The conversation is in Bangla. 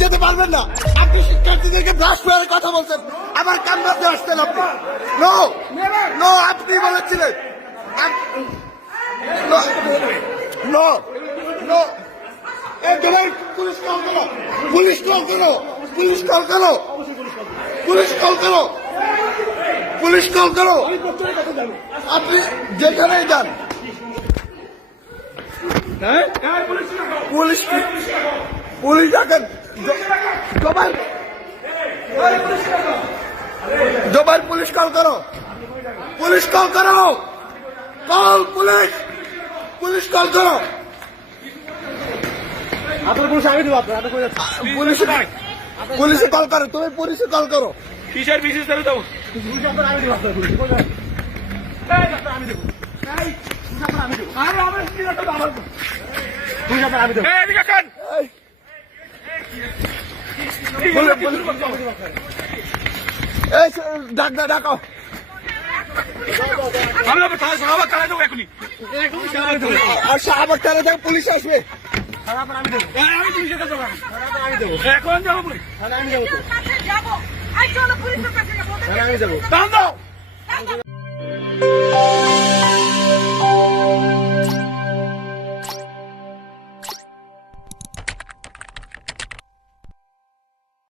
যেতে পারবেন না। আপনি শিক্ষার্থীদেরকে ব্রাশ ফায়ারের কথা বলছেন, আবার কান্নাতে আসতেন আপনি। নো নো, আপনি বলেছিলেন। নো নো, পুলিশ কল করো, পুলিশ কল করো, পুলিশ কল করো, পুলিশ কল করো, পুলিশ কল করো। আপনি যেখানেই যান পুলিশ, পুলিশ ডাকেন। জবাই পুলিশ কল করো, পুলিশ কল করো, কল পুলিশ, পুলিশ কল করো। পুলিশে কল করো, তুমি পুলিশে কল করো। কিসের বিশেষ করে দাও ডাকো, আর শাহবাগ থানা থেকে পুলিশ আসবে। এখন যাবো যাবো।